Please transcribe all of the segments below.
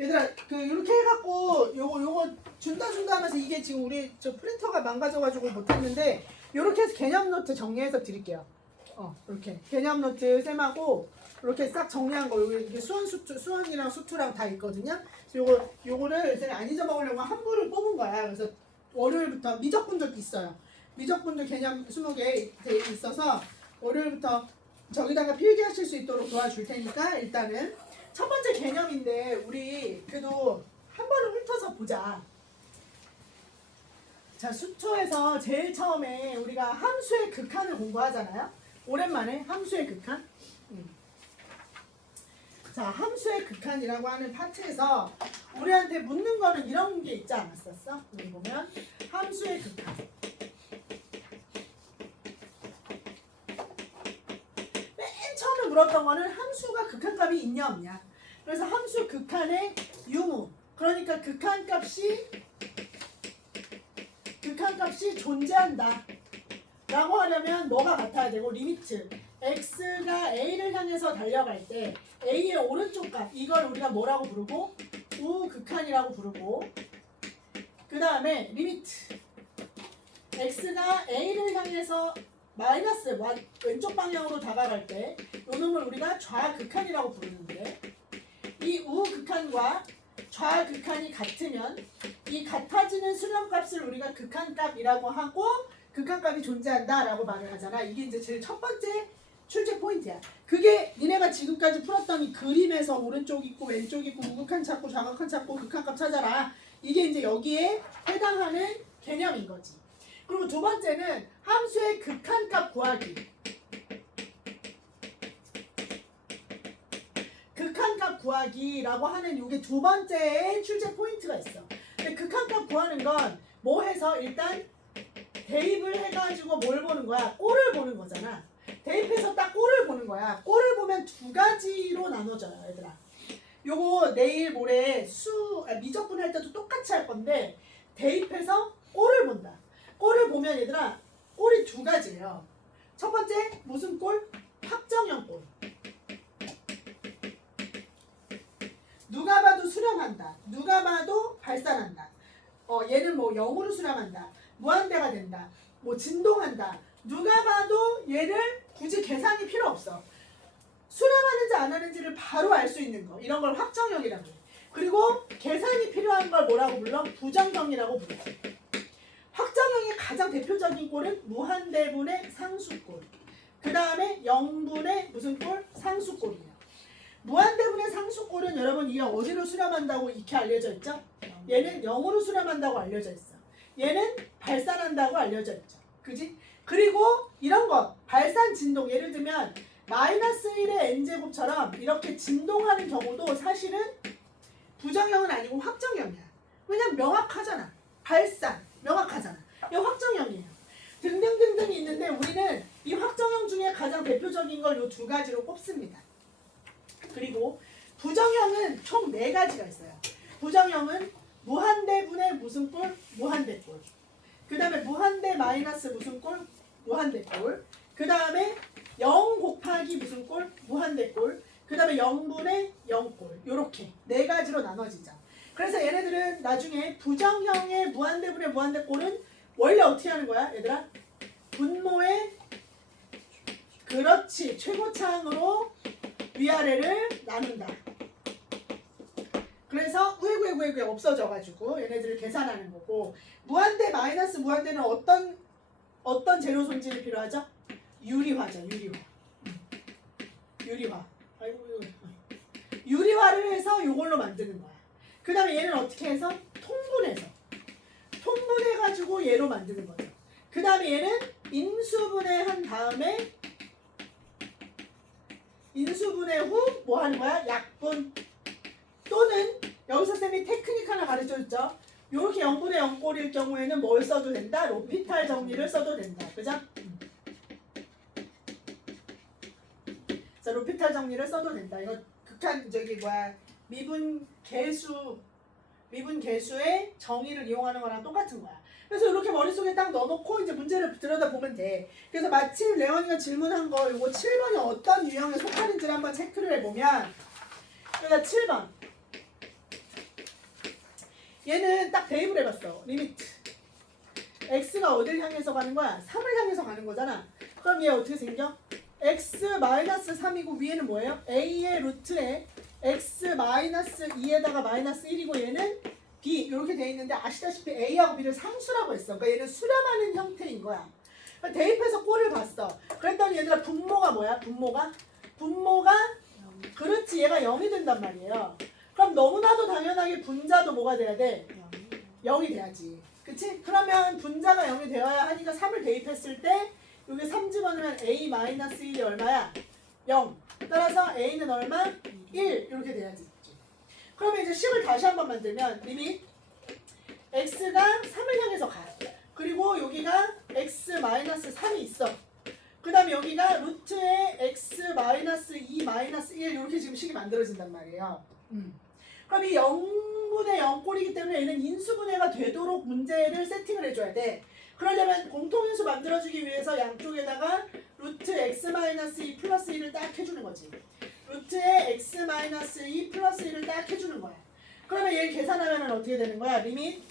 얘들아 이렇게 해갖고 요거 준다 하면서 이게 지금 우리 저 프린터가 망가져가지고 못했는데 요렇게 해서 개념 노트 정리해서 드릴게요. 이렇게 개념 노트 쌤하고 이렇게 싹 정리한 거 여기 수원이랑 수투랑 다 있거든요. 그래서 요거를 쌤이 안 잊어먹으려고 한 부를 뽑은 거야. 그래서 월요일부터 미적분들도 있어요. 미적분들 개념 20개 돼 있어서 월요일부터 저기다가 필기하실 수 있도록 도와줄 테니까 일단은 첫 번째 개념인데 우리 그래도 한 번은 훑어서 보자. 자, 수초에서 제일 처음에 우리가 함수의 극한을 공부하잖아요. 오랜만에 함수의 극한. 자, 함수의 극한이라고 하는 파트에서 우리한테 묻는 거는 이런 게 있지 않았었어? 여기 보면 함수의 극한. 맨 처음에 물었던 거는 함수가 극한값이 있냐 없냐. 그래서 함수 극한의 유무. 그러니까 극한값이 존재한다 라고 하려면 뭐가 같아야 되고 리미트 x가 a를 향해서 달려갈 때 a의 오른쪽 값 이걸 우리가 뭐라고 부르고 우극한이라고 부르고 그 다음에 리미트 x가 a를 향해서 마이너스 왼쪽 방향으로 다가갈 때 이 놈을 우리가 좌극한이라고 부르는데 이 우극한과 좌극한이 같으면 이 같아지는 수렴값을 우리가 극한값이라고 하고 극한값이 존재한다라고 말을 하잖아. 이게 이제 제일 첫 번째 출제 포인트야. 그게 니네가 지금까지 풀었던 이 그림에서 오른쪽 있고 왼쪽 있고 우극한 찾고 좌극한 찾고 극한값 찾아라. 이게 이제 여기에 해당하는 개념인 거지. 그리고 두 번째는 함수의 극한값 구하기. 극한값 구하기라고 하는 이게 두 번째 출제 포인트가 있어. 근데 극한값 구하는 건 뭐 해서 일단 대입을 해가지고 뭘 보는 거야? 꼴을 보는 거잖아. 대입해서 딱 꼴을 보는 거야. 꼴을 보면 두 가지로 나눠져요, 얘들아. 요거 내일 모레 미적분 할 때도 똑같이 할 건데 대입해서 꼴을 본다. 꼴을 보면 얘들아 꼴이 두 가지예요. 첫 번째 무슨 꼴? 확정형 꼴. 누가 봐도 수렴한다. 누가 봐도 발산한다. 얘는 뭐 0으로 수렴한다. 무한대가 된다. 뭐 진동한다. 누가 봐도 얘를 굳이 계산이 필요 없어. 수렴하는지 안 하는지를 바로 알 수 있는 거. 이런 걸 확정형이라고 해. 그리고 계산이 필요한 걸 뭐라고 불러? 부정형이라고 부르지. 확정형의 가장 대표적인 꼴은 무한대분의 상수꼴. 그 다음에 0분의 무슨 꼴? 상수꼴이에요. 무한대분의 상수꼴은 여러분 이게 어디로 수렴한다고 이렇게 알려져 있죠? 얘는 0으로 수렴한다고 알려져 있어. 얘는 발산한다고 알려져 있죠. 그지? 그리고 이런 거 발산 진동 예를 들면 마이너스 1의 n제곱처럼 이렇게 진동하는 경우도 사실은 부정형은 아니고 확정형이야. 왜냐면 명확하잖아. 발산 명확하잖아. 이거 확정형이에요. 등등등등이 있는데 우리는 이 확정형 중에 가장 대표적인 걸 이 두 가지로 꼽습니다. 그리고 부정형은 총 4가지가 있어요. 부정형은 무한대분의 무슨 꼴? 무한대꼴. 그 다음에 무한대 마이너스 무슨 꼴? 무한대꼴. 그 다음에 0 곱하기 무슨 꼴? 무한대꼴. 그 다음에 0분의 0꼴. 요렇게 4가지로 나눠지죠. 그래서 얘네들은 나중에 부정형의 무한대분의 무한대꼴은 원래 어떻게 하는 거야? 얘들아? 분모의 그렇지 최고차항으로 위아래를 나눈다. 그래서 우에구에구에구에 없어져가지고 얘네들을 계산하는 거고 무한대 마이너스 무한대는 어떤 재료 손질이 필요하죠? 유리화죠. 유리화. 유리화를 해서 이걸로 만드는 거야. 그 다음에 얘는 어떻게 해서? 통분해가지고 얘로 만드는 거죠. 그 다음에 얘는 인수분해한 다음에 인수분해 후 뭐 하는 거야? 약분. 또는 여기서 쌤이 테크닉 하나 가르쳐줬죠. 이렇게 0분의 0꼴일 경우에는 뭘 써도 된다? 로피탈 정리를 써도 된다. 그죠? 자, 로피탈 정리를 써도 된다. 이거 극한 미분 개수의 정의를 이용하는 거랑 똑같은 거야. 그래서 이렇게 머릿속에 딱 넣어놓고 이제 문제를 들여다보면 돼. 그래서 마침 레원이가 질문한 거 이거 7번이 어떤 유형에 속하는지를 한번 체크를 해보면 그러니까 7번 얘는 딱 대입을 해봤어. 리미트. x가 어딜 향해서 가는 거야? 3을 향해서 가는 거잖아. 그럼 얘 어떻게 생겨? x-3이고 위에는 뭐예요? a의 루트에 x-2에다가 -1이고 얘는 b 이렇게 돼 있는데 아시다시피 a하고 b를 상수라고 했어. 그러니까 얘는 수렴하는 형태인 거야. 그러니까 대입해서 꼴을 봤어. 그랬더니 얘들아 분모가 뭐야? 분모가 그렇지 얘가 0이 된단 말이에요. 그럼 너무나도 당연하게 분자도 뭐가 돼야 돼? 0이 돼야지. 그치? 그러면 분자가 0이 되어야 하니까 3을 대입했을 때 여기 3 집어넣으면 a-1이 얼마야? 0. 따라서 a는 얼마? 1 이렇게 돼야지. 그러면 이제 식을 다시 한번 만들면 리밋 x가 3을 향해서 가. 그리고 여기가 x-3이 있어. 그 다음에 여기가 루트에 x-2-1 이렇게 지금 식이 만들어진단 말이에요. 그럼 이 0분의 0 꼴이기 때문에 얘는 인수분해가 되도록 문제를 세팅을 해줘야 돼. 그러려면 공통인수 만들어주기 위해서 양쪽에다가 루트 x-2 플러스 1을 딱 해주는 거지. 루트에 x-2 플러스 1을 딱 해주는 거야. 그러면 얘를 계산하면 어떻게 되는 거야? 리밋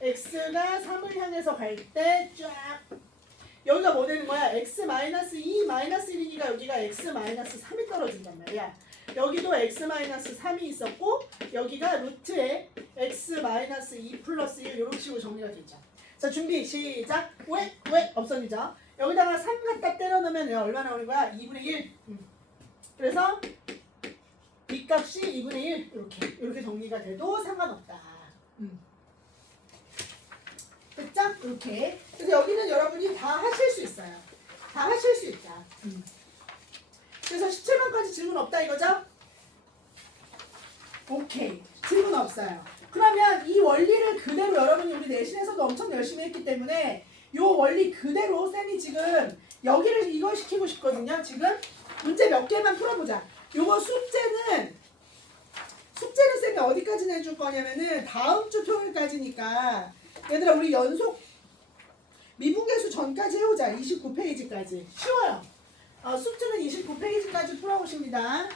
x가 3을 향해서 갈 때 쫙 여기가 뭐 되는 거야? x-2-1이니까 여기가 x-3이 떨어진단 말이야. 여기도 x-3이 있었고 여기가 루트에 x-2 플러스 1 이런 식으로 정리가 되죠. 자 준비 시작. 왜 없어지죠? 여기다가 3 갖다 때려 넣으면 얼마 나오는 거야? 2분의 1. 그래서 b 값이 2분의 1 이렇게 정리가 돼도 상관없다. 됐죠? 이렇게. 그래서 여기는 여러분이 다 하실 수 있어요. 다 하실 수 있다. 그래서 17번까지 질문 없다 이거죠? 오케이. 질문 없어요. 그러면 이 원리를 그대로 여러분이 우리 내신에서도 엄청 열심히 했기 때문에 이 원리 그대로 쌤이 지금 여기를 이걸 시키고 싶거든요. 지금 문제 몇 개만 풀어보자. 요거 숙제는 쌤이 어디까지 내줄 거냐면은 다음 주 토요일까지니까 얘들아 우리 연속 미분계수 전까지 해오자. 29페이지까지. 쉬워요. 숙제는 29페이지까지 풀어오십니다.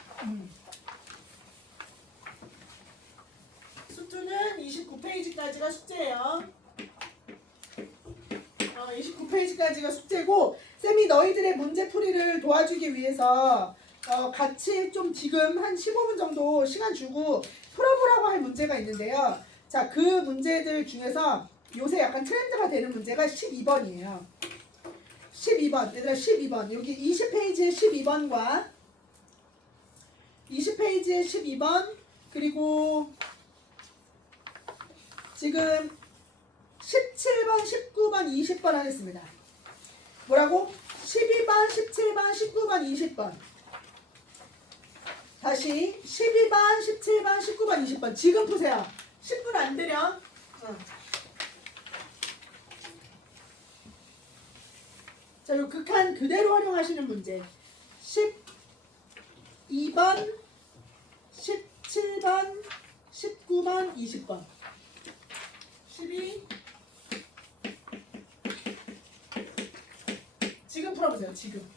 숙제는 29페이지까지가 숙제예요. 29페이지까지가 숙제고 쌤이 너희들의 문제풀이를 도와주기 위해서 같이 좀 지금 한 15분 정도 시간 주고 풀어보라고 할 문제가 있는데요. 자, 그 문제들 중에서 요새 약간 트렌드가 되는 문제가 12번이에요. 12번. 얘들아 12번. 여기 20페이지에 12번과 20페이지에 12번 그리고 지금 17번, 19번, 20번 하겠습니다. 뭐라고? 12번, 17번, 19번, 20번. 다시 12번, 17번, 19번, 20번. 지금 푸세요. 10분 안 되려. 자, 요 극한 그대로 활용하시는 문제. 12번, 17번, 19번, 20번. 12. 지금 풀어보세요. 지금.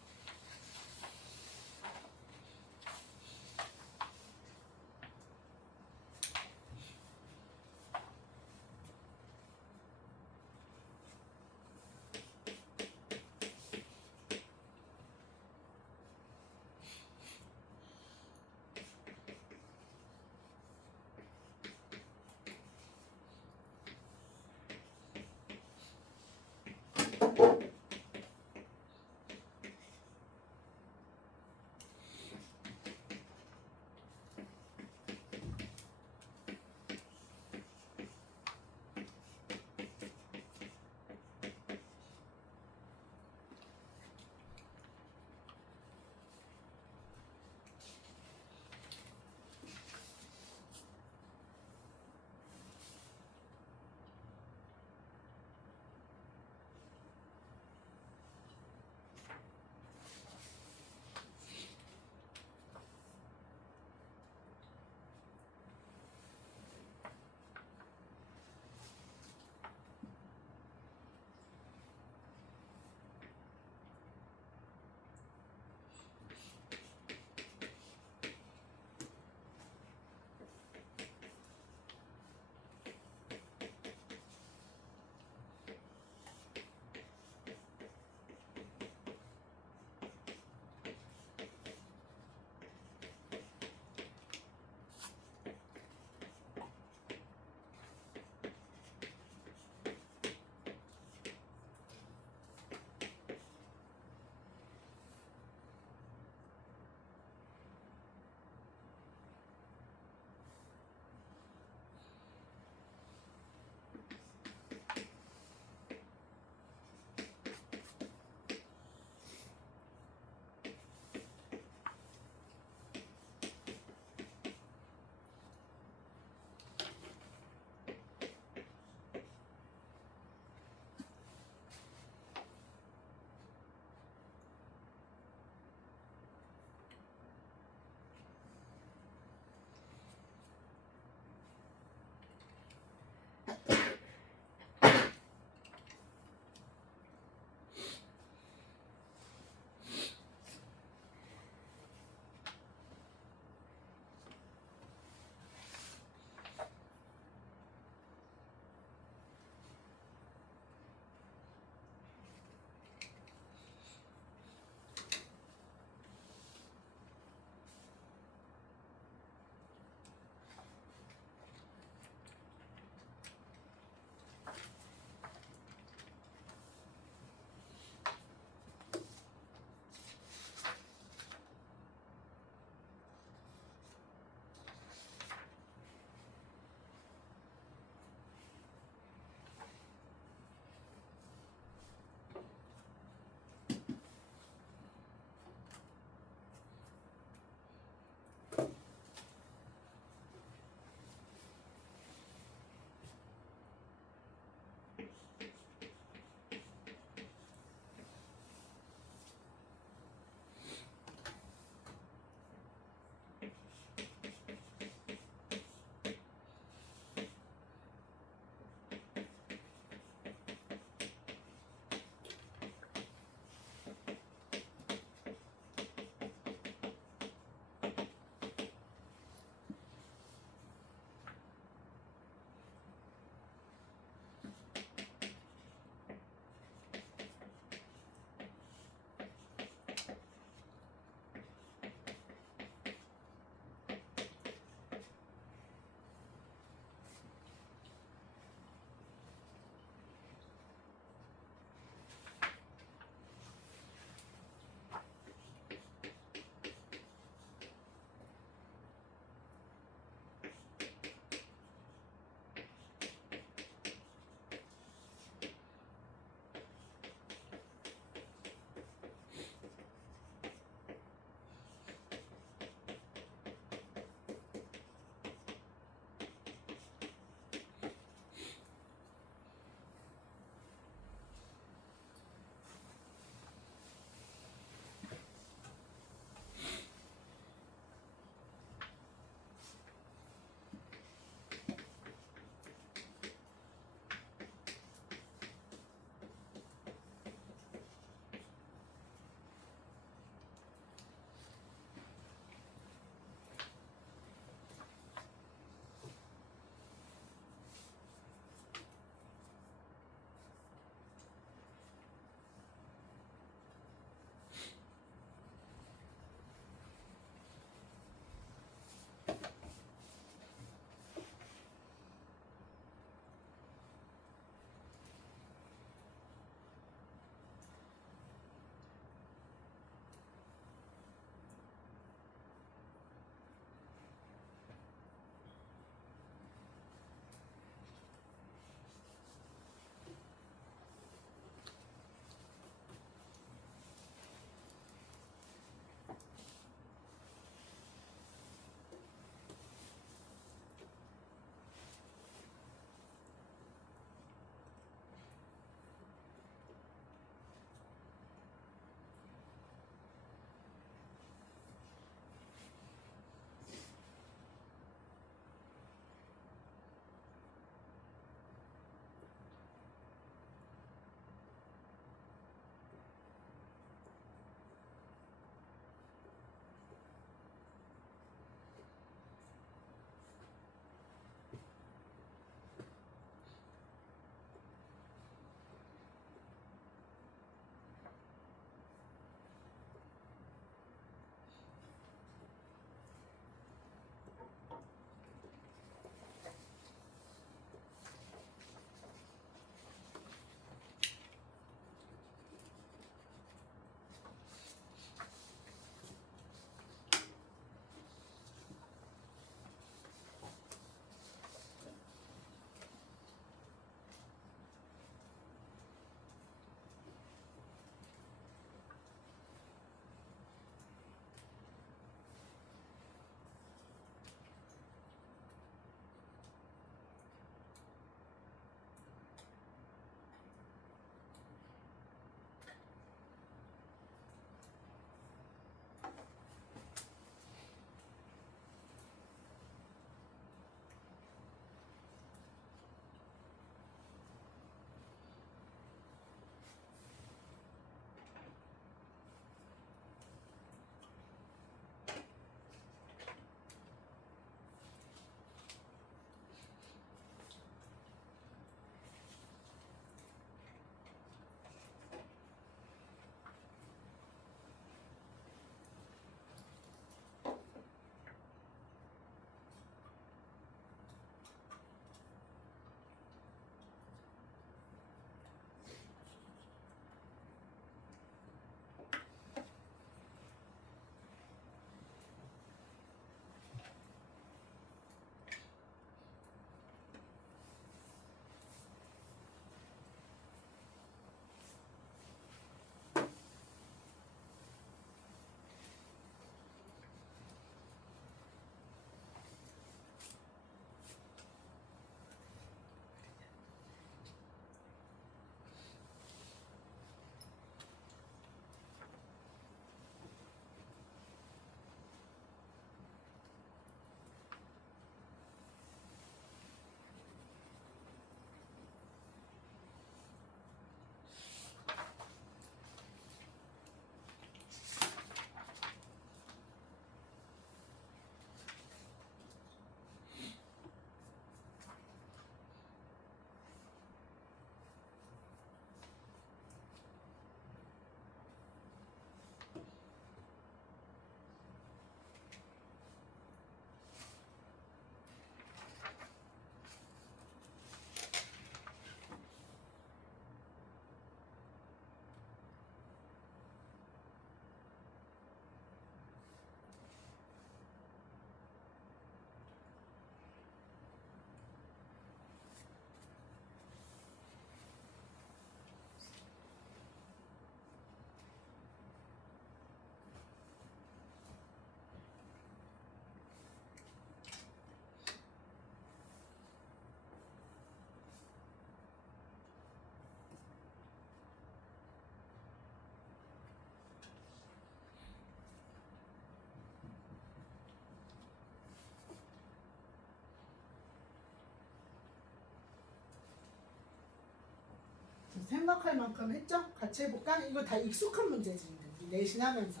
파악할 만큼 했죠? 같이 해볼까? 이거 다 익숙한 문제지. 내신하면서.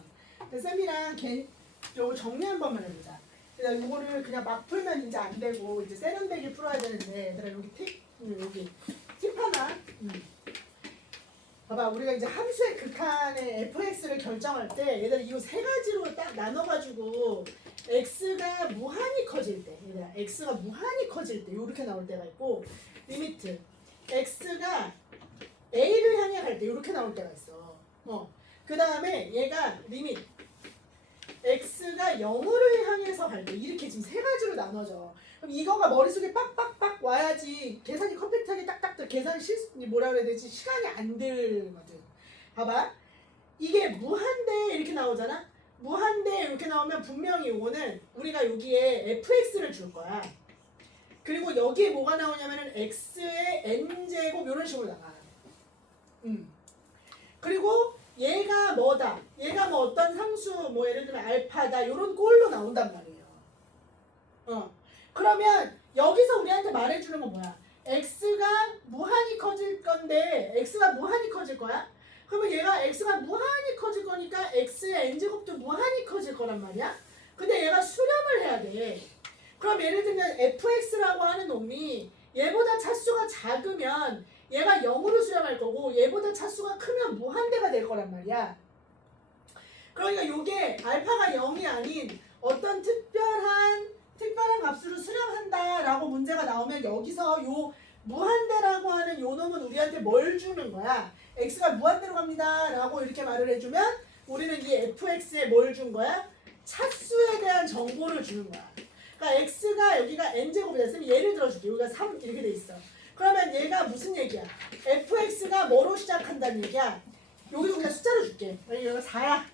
쌤이랑 요거 정리 한 번만 해보자. 그냥 이거를 그냥 막 풀면 이제 안 되고 이제 세련되게 풀어야 되는데 얘들아 여기 여기 팁 하나. 봐봐, 우리가 이제 함수의 극한의 fx를 결정할 때 얘들아 이거 세 가지로 딱 나눠가지고 x가 무한히 커질 때, 얘들아 x가 무한히 커질 때 이렇게 나올 때가 있고, 리미트 x가 a를 향해 갈 때 이렇게 나올 때가 있어. 그 다음에 얘가 리밋 x가 0을 향해서 갈 때 이렇게 지금 세 가지로 나눠져. 그럼 이거가 머릿속에 빡빡빡 와야지 계산이 컴퓨터하게 딱딱 계산 뭐라 그래야 되지? 시간이 안 들거든. 봐봐. 이게 무한대 이렇게 나오잖아? 무한대 이렇게 나오면 분명히 이거는 우리가 여기에 fx를 줄 거야. 그리고 여기에 뭐가 나오냐면은 x의 n제곱 이런 식으로 나가. 그리고 얘가 뭐다. 얘가 뭐 어떤 상수 뭐 예를 들면 알파다. 이런 꼴로 나온단 말이에요. 그러면 여기서 우리한테 말해주는 건 뭐야? x가 무한히 커질 건데 x가 무한히 커질 거야? 그러면 얘가 x가 무한히 커질 거니까 x의 n제곱도 무한히 커질 거란 말이야? 근데 얘가 수렴을 해야 돼. 그럼 예를 들면 fx라고 하는 놈이 얘보다 차수가 작으면 얘가 0으로 수렴할 거고 얘보다 차수가 크면 무한대가 될 거란 말이야. 그러니까 요게 알파가 0이 아닌 어떤 특별한 값으로 수렴한다라고 문제가 나오면 여기서 요 무한대라고 하는 요 놈은 우리한테 뭘 주는 거야? x가 무한대로 갑니다 라고 이렇게 말을 해주면 우리는 이 fx에 뭘 준 거야? 차수에 대한 정보를 주는 거야. 그러니까 x가 여기가 n제곱이 됐으면 예를 들어줄게. 여기가 3 이렇게 돼 있어. 그러면 얘가 무슨 얘기야? fx가 뭐로 시작한다는 얘기야? 여기도 그냥 숫자로 줄게. 여기가 4야.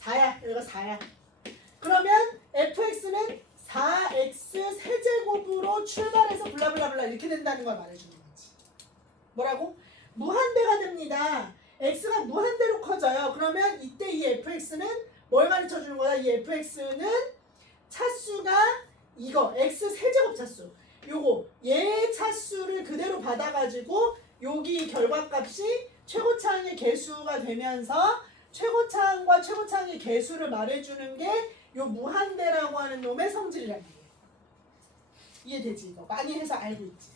4야. 여기가 4야. 그러면 fx는 4x 세제곱으로 출발해서 블라블라블라 이렇게 된다는 걸 말해주는 거지. 뭐라고? 무한대가 됩니다. x가 무한대로 커져요. 그러면 이때 이 fx는 뭘 가르쳐주는 거야? 이 fx는 차수가 이거 x 세제곱 차수. 요거 얘 차수를 그대로 받아가지고 여기 결과값이 최고차항의 개수가 되면서 최고차항과 최고차항의 개수를 말해주는 게 요 무한대라고 하는 놈의 성질이라는 얘기예요. 이해되지? 이거 많이 해서 알고 있지.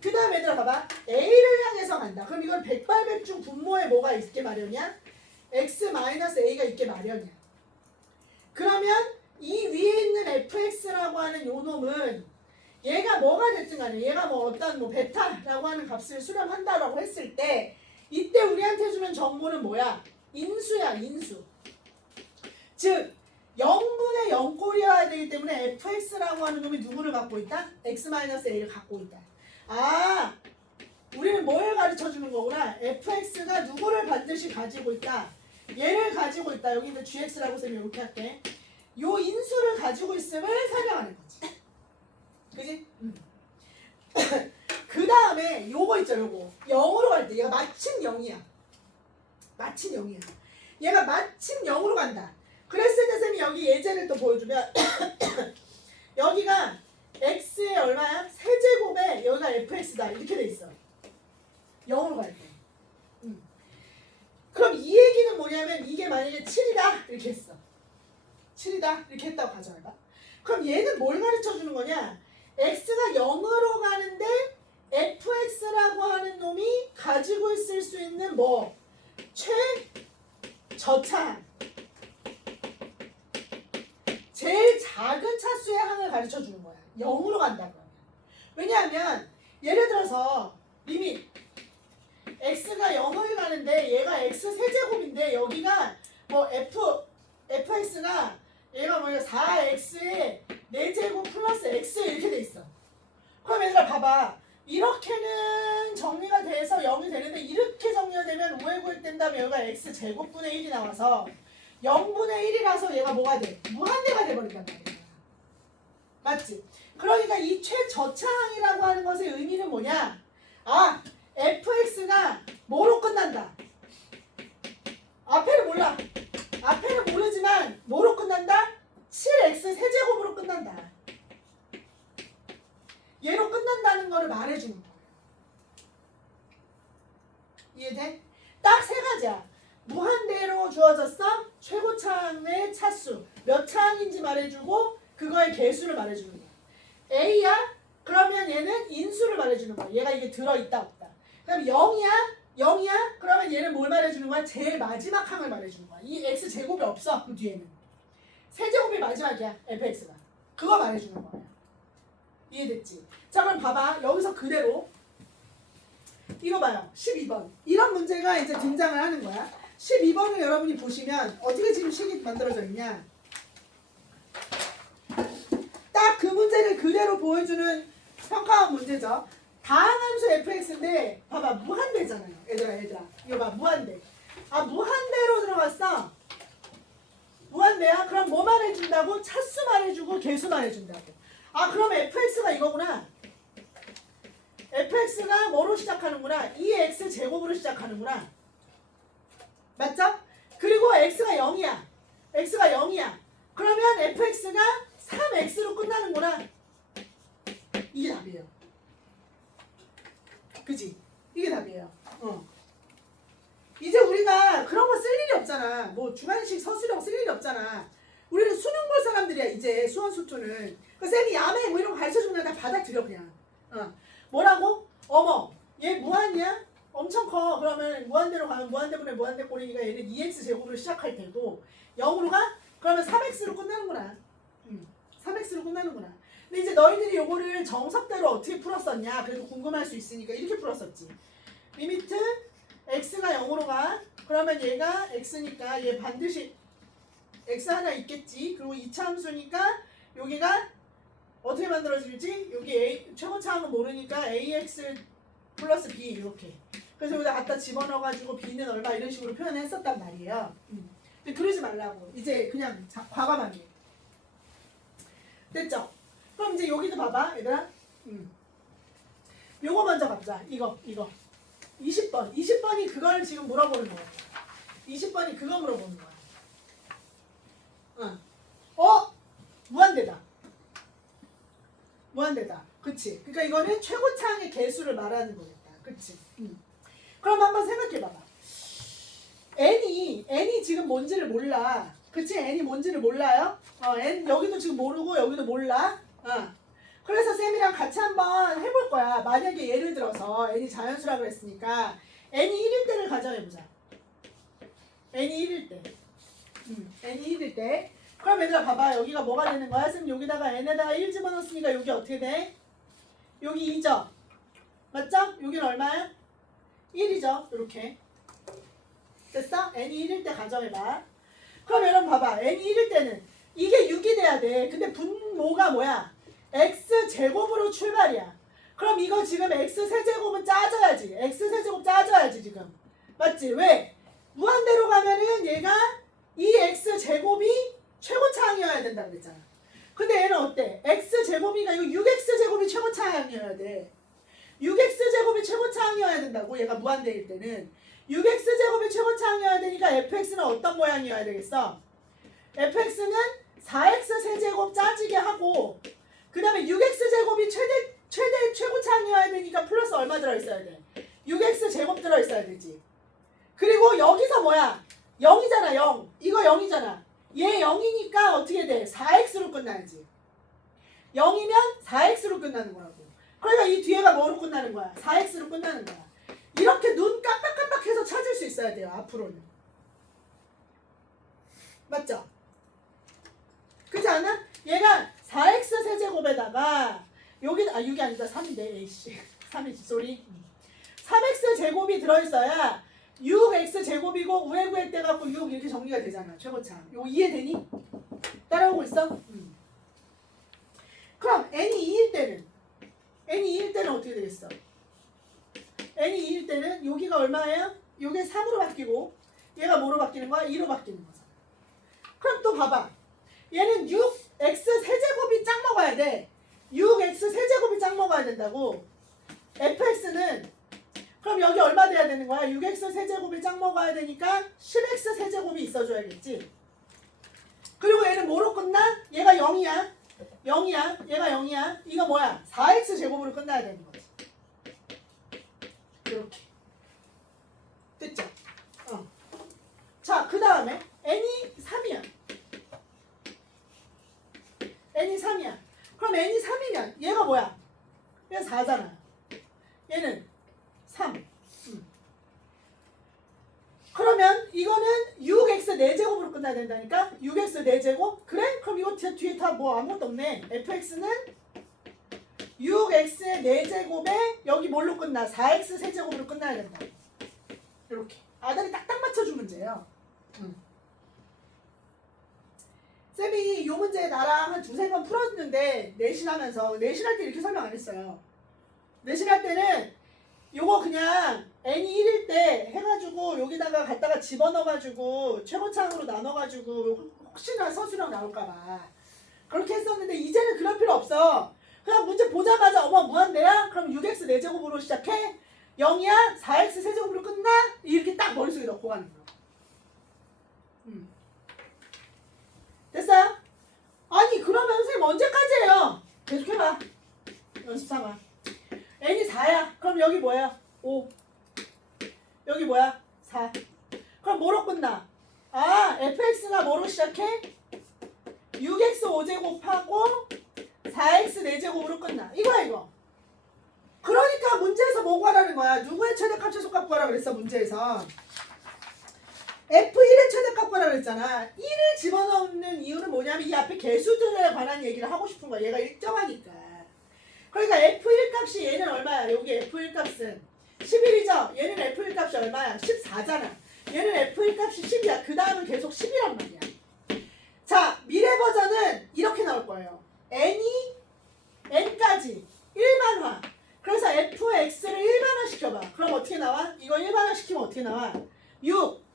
그 다음 얘들아 봐봐. A를 향해서 간다. 그럼 이걸 백발백중 분모에 뭐가 있게 마련이야? x-a가 있게 마련이야. 그러면 이 위에 있는 fx라고 하는 요 놈은 얘가 뭐가 됐든 간에 얘가 뭐 어떤 뭐 베타라고 하는 값을 수렴한다라고 했을 때 이때 우리한테 주는 정보는 뭐야? 인수야, 인수. 즉 0분의 0꼴이어야 되기 때문에 fx라고 하는 놈이 누구를 갖고 있다? x-a를 갖고 있다. 아, 우리는 뭘 가르쳐주는 거구나. fx가 누구를 반드시 가지고 있다. 얘를 가지고 있다. 여기 이제 gx라고 쌤이 이렇게 할게. 요 인수를 가지고 있음을 설명하는 거지. 그지? 그 다음에 요거 있죠, 요거. 0으로 갈 때 얘가 마침 0이야. 마침 0이야. 얘가 마침 0으로 간다. 그랬을 때 쌤이 여기 예제를 또 보여주면 여기가 x의 얼마야? 세제곱에 여기가 fx다. 이렇게 돼 있어. 0으로 갈 때. 그럼 이 얘기는 뭐냐면 이게 만약에 7이다. 이렇게 했어. 7이다. 이렇게 했다고 가정해봐. 그럼 얘는 뭘 가르쳐주는 거냐? x가 0으로 가는데 fx라고 하는 놈이 가지고 있을 수 있는 뭐 최저차항 제일 작은 차수의 항을 가르쳐주는 거야. 0으로 간다 그러면. 왜냐하면 예를 들어서 리밋 x가 0을 가는데 얘가 x 세제곱인데 여기가 뭐 fx가 얘가 뭐야 4x에 4제곱 플러스 x 이렇게 돼 있어. 그럼 얘들아 봐봐. 이렇게는 정리가 돼서 0이 되는데 이렇게 정리가 되면 5의 9획 된 다음에 여기가 x 제곱분의 1이 나와서 0분의 1이라서 얘가 뭐가 돼? 무한대가 돼버린단 말이야. 맞지? 그러니까 이 최저차항이라고 하는 것의 의미는 뭐냐? 아, fx가 뭐로 끝난다? 앞에는 몰라. 앞에는 모르지만 뭐로 끝난다? 7x 세제곱으로 끝난다. 얘로 끝난다는 거를 말해주는 거예요. 주어졌어? 최고차항의 차수. 몇 차항인지 말해주고 그거의 개수를 말해주는 거야. A야? 그러면 얘는 인수를 말해주는 거야. 얘가 이게 들어있다 없다. 그럼 0이야? 0이야? 그러면 얘는 뭘 말해주는 거야? 제일 마지막 항을 말해주는 거야. 이 x제곱이 없어. 그 뒤에는. 세제곱이 마지막이야. fx가. 그거 말해주는 거야. 이해됐지? 자 그럼 봐봐. 여기서 그대로 이거 봐요. 12번. 이런 문제가 이제 등장을 하는 거야. 12번을 여러분이 보시면 어떻게 지금 식이 만들어져 있냐. 딱 그 문제를 그대로 보여주는 평가원 문제죠. 다항함수 fx인데 봐봐. 무한대잖아요. 얘들아. 이거 봐. 무한대. 아 무한대로 들어갔어. 무한대야? 그럼 뭐 말해준다고? 차수 말해주고 개수 말해준다고. 아 그럼 fx가 이거구나. fx가 뭐로 시작하는구나? 2x 제곱으로 시작하는구나. 맞죠? 그리고 x가 0이야. x가 0이야. 그러면 fx가 3x로 끝나는구나. 이게 답이에요. 그치? 이게 답이에요. 이제 우리가 그런 거 쓸 일이 없잖아. 뭐 주관식 서술형 쓸 일이 없잖아. 우리는 수능 볼 사람들이야. 이제 수원 수투는. 그 쌤이 야매 뭐 이런 거 가르쳐주면 다 받아들여 그냥. 뭐라고? 어머 얘 무한이야? 엄청 커. 그러면 무한대로 가면 무한대분의 무한대 꼴이니까 얘는 2x 제곱으로 시작할 테고 0으로 가? 그러면 3x로 끝나는구나. 3x로 끝나는구나. 근데 이제 너희들이 요거를 정석대로 어떻게 풀었었냐? 그래도 궁금할 수 있으니까 이렇게 풀었었지. 리미트 x가 0으로 가. 그러면 얘가 x니까 얘 반드시 x 하나 있겠지. 그리고 2차 함수니까 여기가 어떻게 만들어질지? 여기 A, 최고차항은 모르니까 ax 플러스 b 이렇게. 그래서 여기다 갖다 집어넣어가지고 b는 얼마 이런 식으로 표현했었단 말이에요. 근데 그러지 말라고. 이제 그냥 과감하게. 됐죠? 그럼 이제 여기도 봐봐 얘들아. 요거 먼저 가자. 이거 20번. 20번이 그걸 지금 물어보는 거야. 20번이 그거 물어보는 거야. 무한대다. 무한대다. 그치? 그러니까 이거는 최고차항의 개수를 말하는 거겠다. 그치? 그럼 한번 생각해봐봐. n이 지금 뭔지를 몰라. 그치? n이 뭔지를 몰라요? n 여기도 지금 모르고 여기도 몰라. 그래서 쌤이랑 같이 한번 해볼 거야. 만약에 예를 들어서 n이 자연수라고 했으니까 n이 1일 때를 가정해보자. n이 1일 때. n이 1일 때. 그럼 얘들아 봐봐. 여기가 뭐가 되는 거야? 쌤 여기다가 n에다가 1 집어넣었으니까 여기 어떻게 돼? 여기 2죠? 맞죠? 여기는 얼마야? 1이죠? 이렇게. 됐어? n이 1일 때 가정해봐. 그럼 여러분 봐봐. n이 1일 때는 이게 6이 돼야 돼. 근데 분모가 뭐야? x제곱으로 출발이야. 그럼 이거 지금 x세제곱은 짜져야지. x세제곱 짜져야지 지금. 맞지? 왜? 무한대로 가면은 얘가 이 x제곱이 최고차항이어야 된다고 그랬잖아. 근데 얘는 어때? x제곱이니까 이거 6x제곱이 최고차항이어야 돼. 6x제곱이 최고차항이어야 된다고. 얘가 무한대일 때는 6x제곱이 최고차항이어야 되니까 fx는 어떤 모양이어야 되겠어? fx는 4x 세제곱 짜지게 하고 그 다음에 6x제곱이 최고차항이어야 되니까 플러스 얼마 들어있어야 돼? 6x제곱 들어있어야 되지. 그리고 여기서 뭐야? 0이잖아 0. 이거 0이잖아. 얘 0이니까 어떻게 돼? 4x로 끝나야지. 0이면 4x로 끝나는 거라고. 그러니까 이 뒤에가 뭐로 끝나는 거야? 4x로 끝나는 거야. 이렇게 눈 깜빡깜빡해서 찾을 수 있어야 돼요. 앞으로는. 맞죠? 그렇지 않아? 얘가 4x 세제곱에다가 여기 6이 아니다 3인데 에이씨 3이지 쏘리 3x 제곱이 들어있어야 6x 제곱이고 우회 구획 돼갖고 6 이렇게 정리가 되잖아. 최고차항. 이거 이해되니? 따라오고 있어? 그럼 n이 2일 때는 어떻게 되겠어? n이 2일 때는 여기가 얼마예요? 요게 3으로 바뀌고 얘가 뭐로 바뀌는 거야? 2로 바뀌는 거잖아. 그럼 또 봐봐. 얘는 6x 세제곱이 짝 먹어야 돼. 6x 세제곱이 짝 먹어야 된다고. fx는 그럼 여기 얼마 돼야 되는 거야? 6x 세제곱이 짝 먹어야 되니까 10x 세제곱이 있어줘야겠지. 그리고 얘는 뭐로 끝나? 얘가 0이야. 얘가 0이야. 이거 뭐야? 4x 제곱으로 끝나야 되는 거지. 이렇게. 됐죠? 자 자, 그 다음에 n이 3이야. n이 3이야. 그럼 n이 3이면 얘가 뭐야? 얘가 4잖아. 얘는 3. 그러면 이거는 6x 4제곱으로 끝나야 된다니까? 6x 4제곱? 그래? 그럼 이거 뒤에 다 뭐 아무것도 없네. fx는 6x 4제곱에 여기 뭘로 끝나? 4x 세제곱으로 끝나야 된다. 이렇게. 아들이 딱딱 맞춰준 문제예요. 쌤이 이 문제 나랑 한 2-3번 풀었는데 내신하면서 내신할 때 이렇게 설명 안 했어요. 내신할 때는 요거 그냥 n이 1일 때 해가지고 여기다가 갖다가 집어넣어가지고 최고차항으로 나눠가지고 혹시나 서술형 나올까봐 그렇게 했었는데 이제는 그럴 필요 없어. 그냥 문제 보자마자 어머 무한대야? 그럼 6x 4제곱으로 시작해? 0이야? 4x 세제곱으로 끝나? 이렇게 딱 머릿속에 넣고 가는 거야. 됐어요? 아니 그러면 선생님 언제까지 해요? 계속 해봐. 연습 삼아. n이 4야. 그럼 여기 뭐야? 5. 여기 뭐야? 4. 그럼 뭐로 끝나? 아 fx가 뭐로 시작해? 6x 5제곱하고 4x 4제곱으로 끝나. 이거야 이거. 그러니까 문제에서 뭐 구하라는 거야? 누구의 최대값 최소값 구하라고 그랬어 문제에서. F1의 최대값 구하라고 그랬잖아. 1을 집어넣는 이유는 뭐냐면 이 앞에 개수들에 관한 얘기를 하고 싶은 거야. 얘가 일정하니까. 그러니까 F1 값이 얘는 얼마야? 여기 F1 값은 11이죠? 얘는 F1 값이 얼마야? 14잖아. 얘는 F1 값이 10이야. 그 다음은 계속 10이란 말이야. 자, 미래 버전은 이렇게 나올 거예요. n이 n까지 일반화. 그래서 fx를 일반화 시켜봐. 그럼 어떻게 나와? 이거 일반화 시키면 어떻게 나와? 6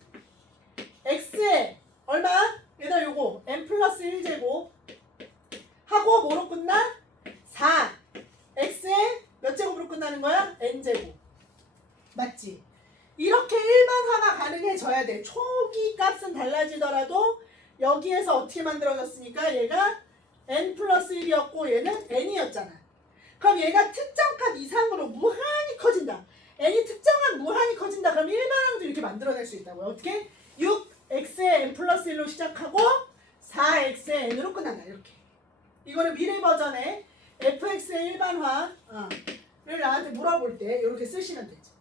x에 얼마? 얘들아 요거 n 플러스 1제곱 하고 뭐로 끝나? 4 x에 몇 제곱으로 끝나는 거야? n제곱. 맞지? 이렇게 일반화가 가능해져야 돼. 초기 값은 달라지더라도 여기에서 어떻게 만들어졌으니까 얘가 n 플러스 1이었고 얘는 n이었잖아. 그럼 얘가 특정 값 이상으로 무한히 커진다. n이 특정한 무한히 커진다. 그럼 일반항도 이렇게 만들어낼 수 있다고요. 어떻게? 6x에 n 플러스 1로 시작하고 4x에 n으로 끝난다. 이렇게. 이거는 미래 버전의 fx의 일반화를 나한테 물어볼 때 이렇게 쓰시면 되지.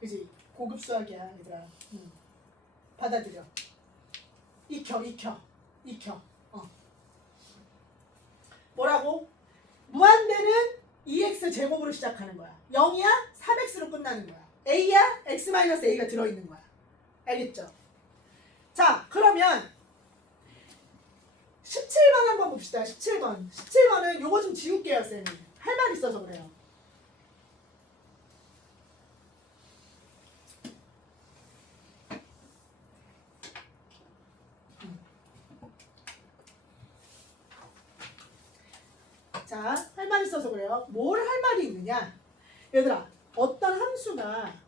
그지? 고급 수학이야 얘들아. 받아들여. 익혀. 뭐라고? 무한대는 2x 제곱으로 시작하는 거야. 0이야? 3x로 끝나는 거야. a야? x-a가 들어있는 거야. 알겠죠? 자, 그러면 17번 한번 봅시다. 17번. 17번은 요거 좀 지울게요, 쌤이. 할 말 있어서 그래요. 자, 할 말 있어서 그래요. 뭘 할 말이 있느냐? 얘들아, 어떤 함수가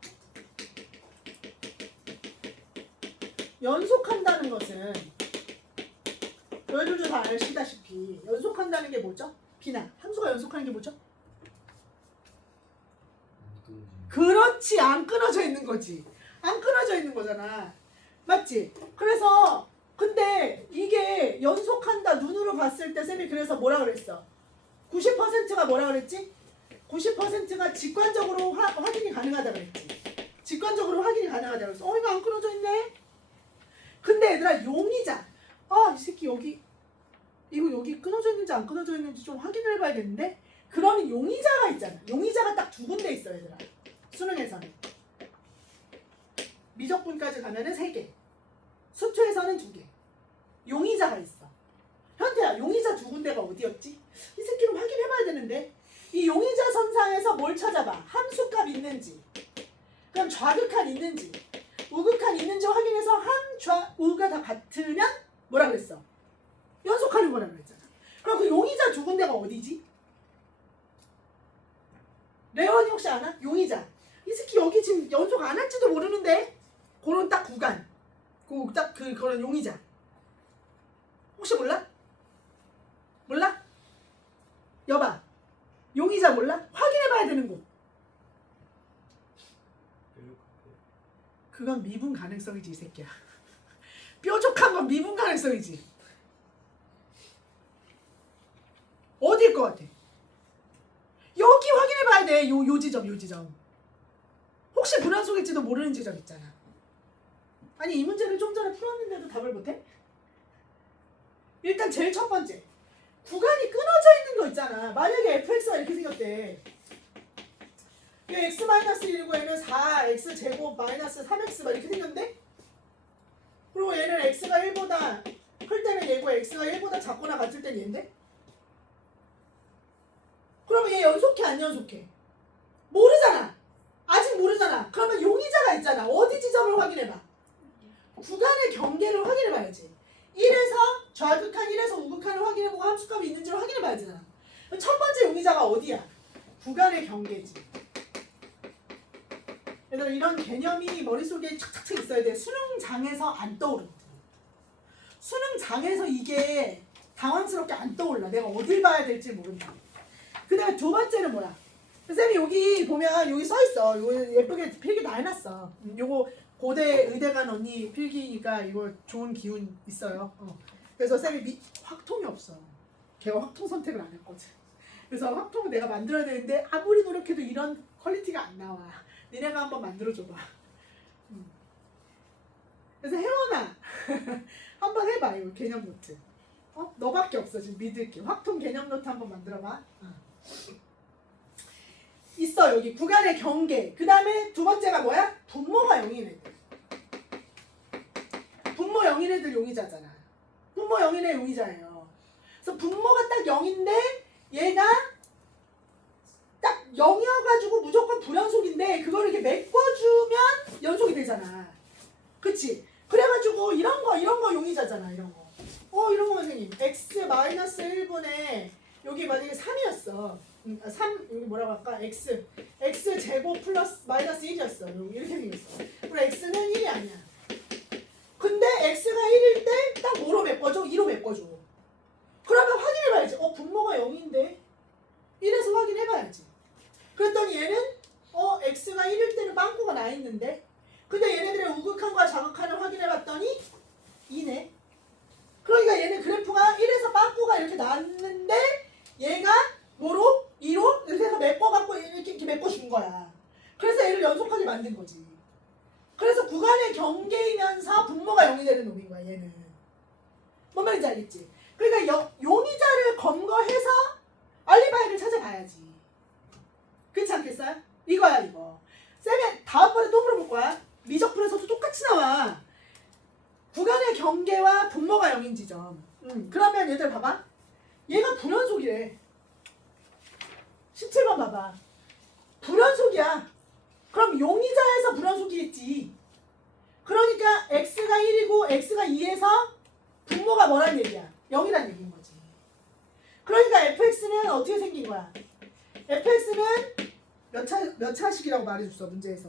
연속한다는 것은 너희들도 다 아시다시피 연속한다는 게 뭐죠? 비나 함수가 연속하는 게 뭐죠? 그렇지, 안 끊어져 있는 거지. 안 끊어져 있는 거잖아. 맞지? 그래서 근데 이게 연속한다 눈으로 봤을 때 쌤이 그래서 뭐라 그랬어? 90%가 뭐라 그랬지? 90%가 직관적으로 확인이 가능하다 그랬지. 직관적으로 확인이 가능하다 그랬어. 이거 안 끊어져 있네. 근데 얘들아 용의자. 이 새끼 여기 여기 끊어져 있는지 안 끊어져 있는지 좀 확인을 해봐야겠는데. 그러면 용의자가 있잖아. 용의자가 딱 2군데 있어 얘들아. 수능에서는. 미적분까지 가면은 3개. 수투에서는 2개. 용의자가 있어. 현태야, 용의자 2군데가 어디였지? 이 새끼를 확인해봐야 되는데. 이 용의자 선상에서 뭘 찾아봐? 함수값 있는지, 그럼 좌극한 있는지, 우극한 있는지 확인해서 함, 좌, 우가 다 같으면 뭐라 그랬어? 연속하는 거라 그랬잖아. 그럼 그 용의자 2군데가 어디지? 레원이 혹시 아나? 용의자. 이 새끼 여기 지금 연속 안 할지도 모르는데. 그런 딱 구간. 그런 용의자. 혹시 몰라? 몰라? 여봐. 용의자 몰라? 확인해봐야 되는 곳. 그건 미분 가능성이지 이 새끼야. 뾰족한 건 미분 가능성이지. 어디일 것 같아? 여기 확인해봐야 돼. 요 지점. 혹시 불완속일지도 모르는 지점 있잖아. 아니 이 문제를 좀 전에 풀었는데도 답을 못해? 일단 제일 첫 번째, 구간이 끊어져 있는 거 있잖아. 만약에 fx가 이렇게 생겼대. 이 x-1이고 얘는 4x 제곱 마이너스 3x 막 이렇게 생겼는데, 그리고 얘는 x가 1보다 클 때는 얘고 x가 1보다 작거나 같을 때는 얘인데, 그러면 얘 연속해 안 연속해? 모르잖아. 아직 모르잖아. 그러면 용의자가 있잖아. 어디 지점을 확인해봐? 구간의 경계를 확인해봐야지. 1에서 좌극한 1에서 우극한을 확인해보고 함수값이 있는지를 확인해봐야 되잖아. 첫 번째 용의자가 어디야? 구간의 경계지. 얘들아 이런 개념이 머릿속에 착착착 있어야 돼. 수능장에서 안 떠오르거든. 수능장에서 이게 당황스럽게 안 떠올라. 내가 어딜 봐야 될지 모른다. 그 다음에 두 번째는 뭐야? 쌤이 여기 보면 여기 써있어. 이거 예쁘게 필기 다 해놨어. 요거 고대 의대 간 언니 필기가 이거 좋은 기운 있어요. 그래서 쌤이 확통이 없어. 걔가 확통 선택을 안 했거든. 그래서 확통을 내가 만들어야 되는데 아무리 노력해도 이런 퀄리티가 안 나와. 니네가 한번 만들어줘봐. 그래서 혜원아 한번 해봐. 이거 개념 노트. 너밖에 없어 지금 믿을게. 확통 개념 노트 한번 만들어봐. 있어 여기 구간의 경계. 그 다음에 두 번째가 뭐야? 분모가 0인 애들. 분모 0인 애들 용의자잖아. 분모 0인 애 용의자예요. 그래서 분모가 딱 0인데 얘가 딱 0이어가지고 무조건 불연속인데 그걸 이렇게 메꿔주면 연속이 되잖아. 그치? 그래가지고 이런 거 용의자잖아. 이런 거. 이런 거 선생님. x-1분의 여기 만약에 3이었어. 3 여기 뭐라고 할까? x 제곱 플러스 마이너스 1이었어. 이렇게 생겼어. 그리고 x는 1이 아니야. 근데 x가 1일 때 딱 뭐로 메꿔줘? 2로 메꿔줘. 그러면 확인해봐야지. 분모가 0인데 1에서 확인해봐야지. 그랬더니 얘는 x가 1일 때는 빵꾸가 나 있는데, 근데 얘네들의 우극한과 자극한을 확인해봤더니 2네. 그러니까 얘는 그래프가 1에서 빵꾸가 이렇게 났는데 얘가 뭐로? 2로? 이렇게 해서 메꿔갖고 이렇게 메꿔준 거야. 그래서 얘를 연속하게 만든 거지. 그래서 구간의 경계이면서 분모가 0이 되는 놈인 거야 얘는. 뭔 말인지 알겠지? 그러니까 용의자를 검거해서 알리바이를 찾아봐야지. 그렇지 않겠어요? 이거야 이거. 쌤이 다음번에 또 물어볼 거야. 미적분에서도 똑같이 나와. 구간의 경계와 분모가 0인 지점. 그러면 얘들 봐봐. 얘가 불연속이래. 17번 봐봐. 불연속이야. 그럼 용의자에서 불연속이겠지. 그러니까 x가 1이고 x가 2에서 분모가 뭐란 얘기야? 0이란 얘기인 거지. 그러니까 fx는 어떻게 생긴 거야? fx는 몇 차식이라고 말해줬어 문제에서.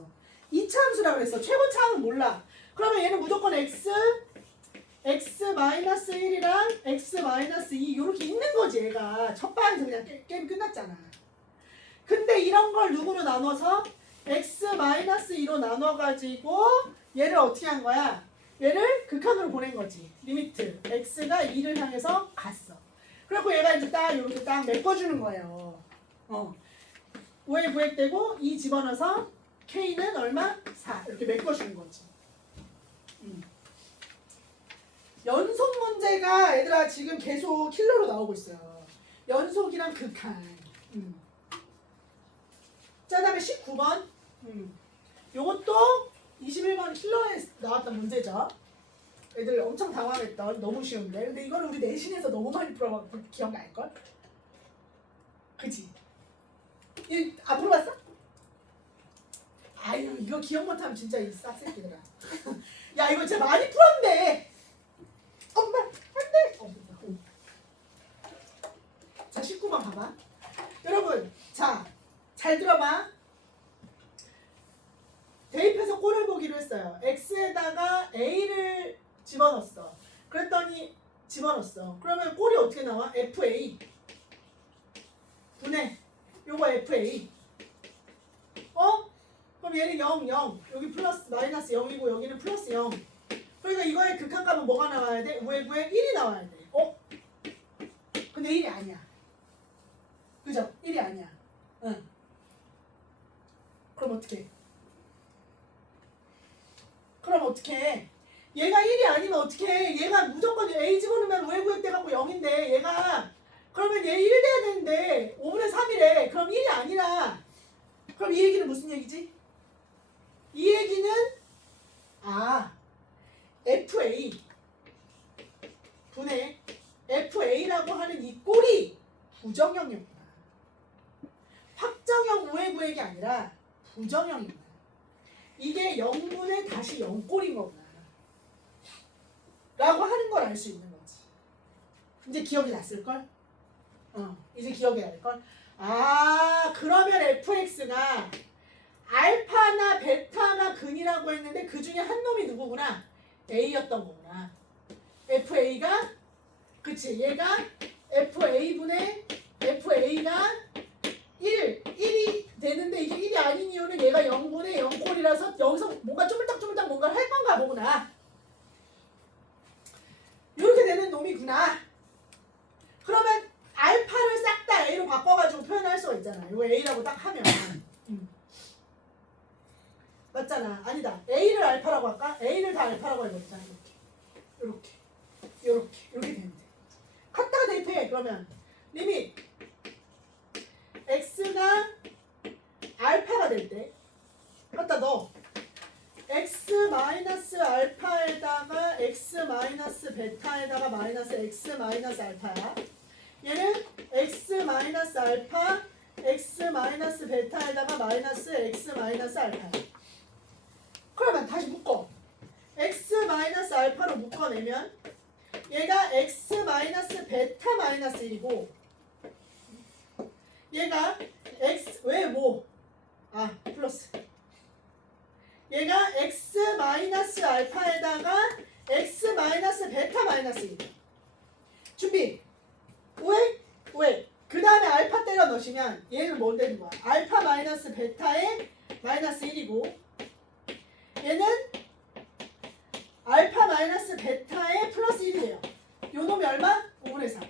2차 함수라고 그랬어. 최고차항은 몰라. 그러면 얘는 무조건 x-1이랑 x-2 이렇게 있는 거지. 얘가 첫 방에서 그냥 게임 끝났잖아. 근데 이런 걸 누구로 나눠서 x-2로 나눠가지고 얘를 어떻게 한 거야? 얘를 극한으로 보낸 거지. 리미트 x가 2를 향해서 갔어. 그리고 얘가 이제 딱 이렇게 딱 메꿔주는 거예요. 5에 부액되고 2 집어넣어서 k는 얼마? 4 이렇게 메꿔주는 거지. 연속 문제가 얘들아 지금 계속 킬러로 나오고 있어요. 연속이랑 극한. 자, 다음에 19번. 요것도 21번 킬러에 나왔던 문제죠. 애들 엄청 당황했던, 너무 쉬운데. 근데 이거는 우리 내신에서 너무 많이 풀어봤고 기억날걸? 그치? 앞으로 봤어? 아유, 이거 기억 못하면 진짜 이 싹새끼들아. 야, 이거 진짜 많이 풀었네. 엄마, 안 돼! 자, 19번 봐봐. 여러분, 자, 잘 들어봐. 대입해서 꼴을 보기로 했어요. x에다가 a를 집어넣었어. 그랬더니 집어넣었어. 그러면 꼴이 어떻게 나와? fa 분해 요거 fa 그럼 얘는 0, 0. 여기 플러스 마이너스 0이고 여기는 플러스 0. 그러니까 이거의 극한값은 뭐가 나와야 돼? 우에 1이 나와야 돼. 근데 1이 아니야. 그죠? 1이 아니야. 응. 그럼 어떡해? 얘가 1이 아니면 어떡해? 얘가 무조건 A 집어넣으면 우에 9에 돼갖고 0인데 얘가 그러면 얘 1 돼야 되는데 5분의 3이래. 그럼 1이 아니라 그럼 이 얘기는 무슨 얘기지? 이 얘기는 FA 분의 FA라고 하는 이 꼴이 부정형이구나. 확정형 우의 구획이 아니라 부정형이구나. 이게 0분의 다시 0꼴인 거구나. 라고 하는 걸 알 수 있는 거지. 이제 기억이 났을걸? 이제 기억이 날걸? 그러면 fx가 알파나 베타나 근이라고 했는데 그 중에 한 놈이 누구구나? a였던 거구나. fa가 그치 얘가 FA분의 FA가 1이 되는데 이게 1이 아닌 이유는 얘가 0분의 0꼴이라서 여기서 뭔가 쪼물딱쪼물딱 뭔가를 할 건가 보구나. 이렇게 되는 놈이구나. 그러면 알파를 싹 다 A로 바꿔가지고 표현할 수가 있잖아. 이거 A라고 딱 하면. 맞잖아. 아니다. A를 알파라고 할까? A를 다 알파라고 해버리자. 이렇게 되는데. 갖다가 대입해. 그러면 리밋 x가 알파가 될 때 갖다 넣어. x 마이너스 알파에다가 x 마이너스 베타에다가 마이너스 x 마이너스 알파야. 얘는 x 마이너스 알파 x 마이너스 베타에다가 마이너스 x 마이너스 알파야. 그러면 다시 묶어. x 마이너스 알파로 묶어내면 얘가 x 마이너스 베타 마이너스 1이고 얘가 x 왜 뭐? 플러스. 얘가 x 마이너스 알파에다가 x 마이너스 베타 마이너스 1. 준비. 왜? 그 다음에 알파 때려 넣으시면 얘는 뭐 되는 거야? 알파 마이너스 베타에 마이너스 1이고 얘는 알파 마이너스 베타에 플러스 1이에요. 요 놈이 얼마? 5분의 3.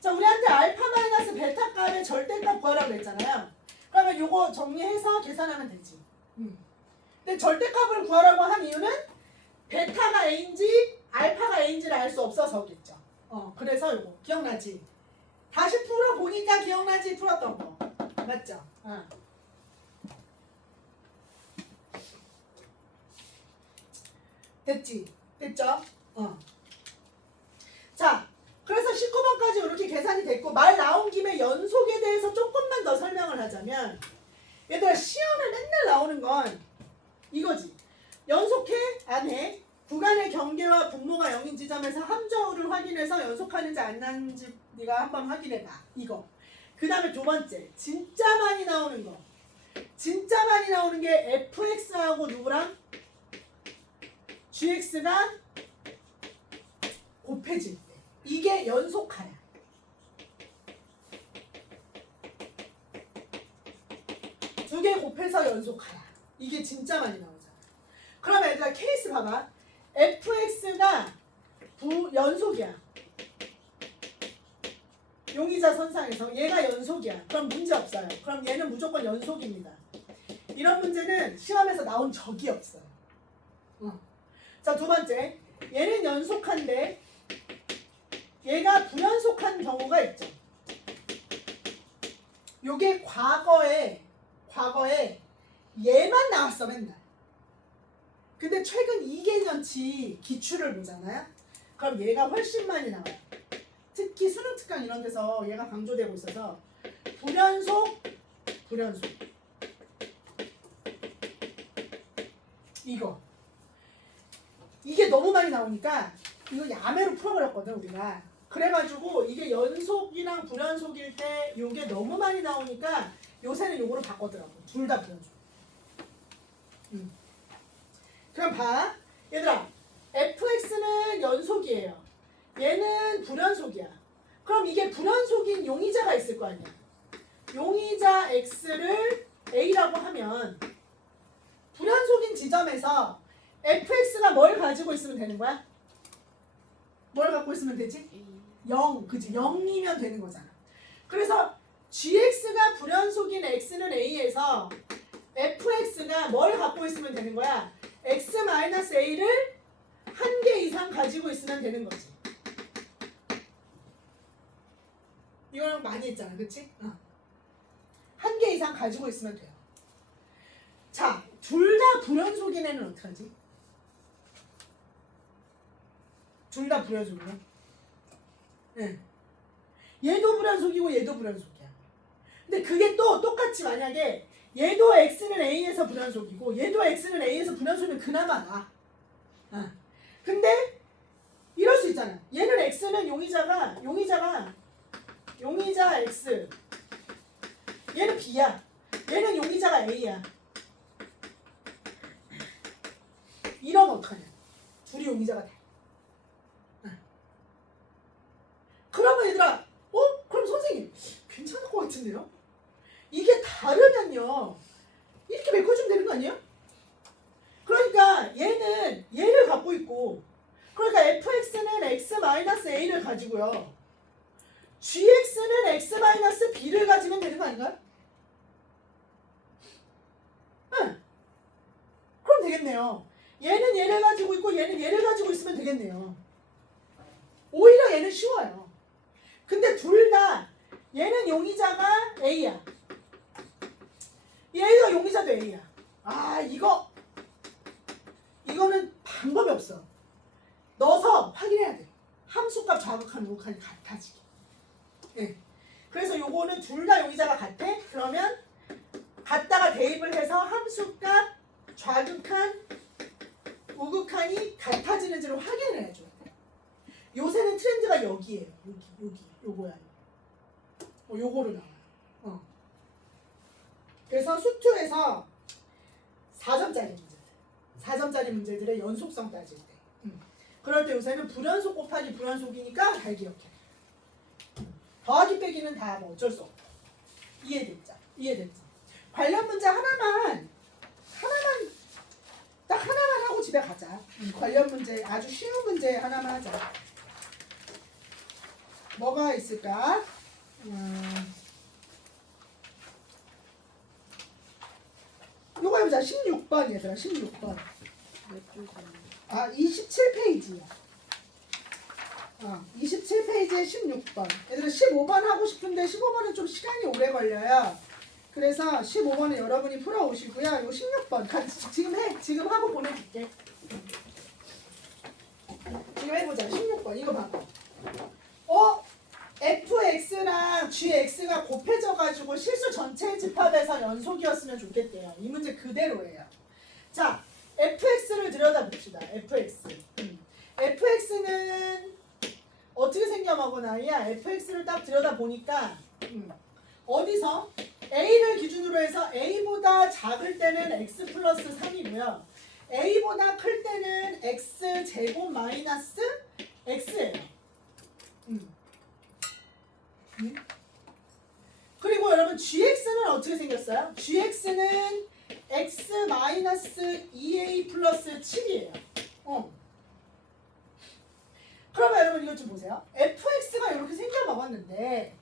자, 우리한테 알파 마이너스 베타 값의 절대값 구하라고 그랬잖아요. 그러면 요거 정리해서 계산하면 되지. 근데 절대값을 구하라고 한 이유는 베타가 A인지 알파가 A인지를 알 수 없어서겠죠. 그래서 요거 기억나지? 다시 풀어보니까 기억나지? 풀었던 거. 맞죠? 됐지? 됐죠? 자, 그래서 19번까지 이렇게 계산이 됐고 말 나온 김에 연속에 대해서 조금만 더 설명을 하자면 얘들아 시험에 맨날 나오는 건 이거지. 연속해? 안 해? 구간의 경계와 분모가 0인 지점에서 함정을 확인해서 연속하는지 안 하는지 네가 한번 확인해봐. 이거. 그 다음에 두 번째 진짜 많이 나오는 거. 진짜 많이 나오는 게 fx하고 누구랑? gx가 곱해질 때. 이게 연속하야. 두 개 곱해서 연속하야. 이게 진짜 많이 나오잖아. 그러면 얘들아 케이스 봐봐. fx가 연속이야. 용의자 선상에서 얘가 연속이야. 그럼 문제 없어요. 그럼 얘는 무조건 연속입니다. 이런 문제는 시험에서 나온 적이 없어요. 자, 두 번째. 얘는 연속한데 얘가 불연속한 경우가 있죠. 요게 과거에 얘만 나왔어 맨날. 근데 최근 2개년치 기출을 보잖아요. 그럼 얘가 훨씬 많이 나와요. 특히 수능 특강 이런 데서 얘가 강조되고 있어서 불연속 이게 너무 많이 나오니까 이거 야매로 풀어버렸거든 우리가. 그래가지고 이게 연속이랑 불연속일 때 이게 너무 많이 나오니까 요새는 요거로 바꿨더라고. 둘 다 불연속. 그럼 봐. 얘들아 fx는 연속이에요. 얘는 불연속이야. 그럼 이게 불연속인 용의자가 있을 거 아니야. 용의자 x를 a라고 하면 불연속인 지점에서 fx가 뭘 가지고 있으면 되는 거야? 뭘 갖고 있으면 되지? 0, 그치? 0이면 되는 거잖아. 그래서 gx가 불연속인 x는 a에서 fx가 뭘 갖고 있으면 되는 거야? x-a를 한 개 이상 가지고 있으면 되는 거지. 이거랑 많이 했잖아, 그치? 한 개 이상 가지고 있으면 돼요. 자, 둘 다 불연속인 애는 어떡하지? 둘 다 불연속이네. 네. 얘도 불연속이고 얘도 불연속이야. 근데 그게 또 똑같이 만약에 얘도 x는 a에서 불연속이고 얘도 x는 a에서 불연속이면 그나마 나. 근데 이럴 수 있잖아. 얘는 x는 용의자 x. 얘는 b야. 얘는 용의자가 a야. 이러면 어떡하냐? 둘이 용의자가 돼. 그러면 얘들아, 그럼 선생님 괜찮을 것 같은데요? 이게 다르면요 이렇게 메꿔주면 되는 거 아니에요? 그러니까 얘는 얘를 갖고 있고, 그러니까 fx는 x-a를 가지고요, gx는 x-b를 가지면 되는 거 아닌가요? 응. 그럼 되겠네요. 얘는 얘를 가지고 있고 얘는 얘를 가지고 있으면 되겠네요. 오히려 얘는 쉬워요. 근데 둘 다 얘는 용의자가 a야, 얘가 용의자도 a야. 이거는 방법이 없어. 넣어서 확인해야 돼. 함수값 좌극한 우극한이 같아지게. 네. 그래서 요거는 둘 다 용의자가 같아? 그러면 갖다가 대입을 해서 함수값 좌극한 우극한이 같아지는지를 확인을 해줘야 돼. 요새는 트렌드가 여기에요. 요거야. 요거로 나와요. 그래서 수투에서 4점짜리 문제들의 연속성 따질 때, 그럴 때 요새는 불연속 곱하기 불연속이니까 잘 기억해. 더하기 빼기는 다 뭐 어쩔 수 없고. 이해됐지? 관련 문제 딱 하나만 하고 집에 가자. 관련 문제, 아주 쉬운 문제 하나만 하자. 뭐가 있을까? 요거 해보자. 16번 얘들아, 16번. 27페이지야. 27페이지에 16번. 얘들아 15번 하고 싶은데 15번은 좀 시간이 오래 걸려요. 그래서 15번은 여러분이 풀어오시고요. 요 16번 같이 지금 하고 보내줄게. 지금 해보자. 16번 이거 봐봐. fx랑 gx가 곱해져가지고 실수 전체의 집합에서 연속이었으면 좋겠대요. 이 문제 그대로예요. 자, fx를 들여다봅시다. fx는 어떻게 생겨먹어나야? fx를 딱 들여다보니까 어디서? a를 기준으로 해서 a보다 작을 때는 x 플러스 3이고요. a보다 클 때는 x 제곱 마이너스 x예요. 그리고 여러분 gx는 어떻게 생겼어요? gx는 x 마이너스 2a 플러스 7이에요. 그러면 여러분 이것 좀 보세요. fx가 이렇게 생겨먹었는데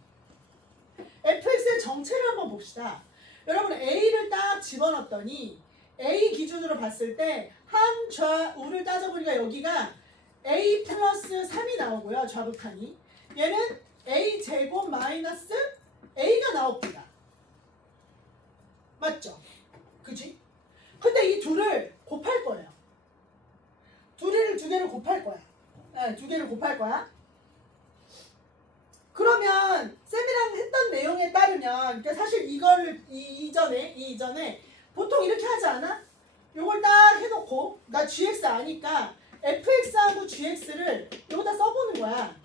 fx의 정체를 한번 봅시다. 여러분 a를 딱 집어넣었더니 a 기준으로 봤을 때 한 좌우를 따져보니까 여기가 a 플러스 3이 나오고요. 좌극한이. 얘는 a 제곱 마이너스 a가 나옵니다. 맞죠? 그지? 근데 이 둘을 곱할 거예요. 두 개를 곱할 거야. 네, 두 개를 곱할 거야. 그러면 쌤이랑 했던 내용에 따르면, 그러니까 사실 이거를 이전에 보통 이렇게 하지 않아? 요걸 딱 해놓고 나 gx 아니까 fx하고 gx를 여기다 써보는 거야.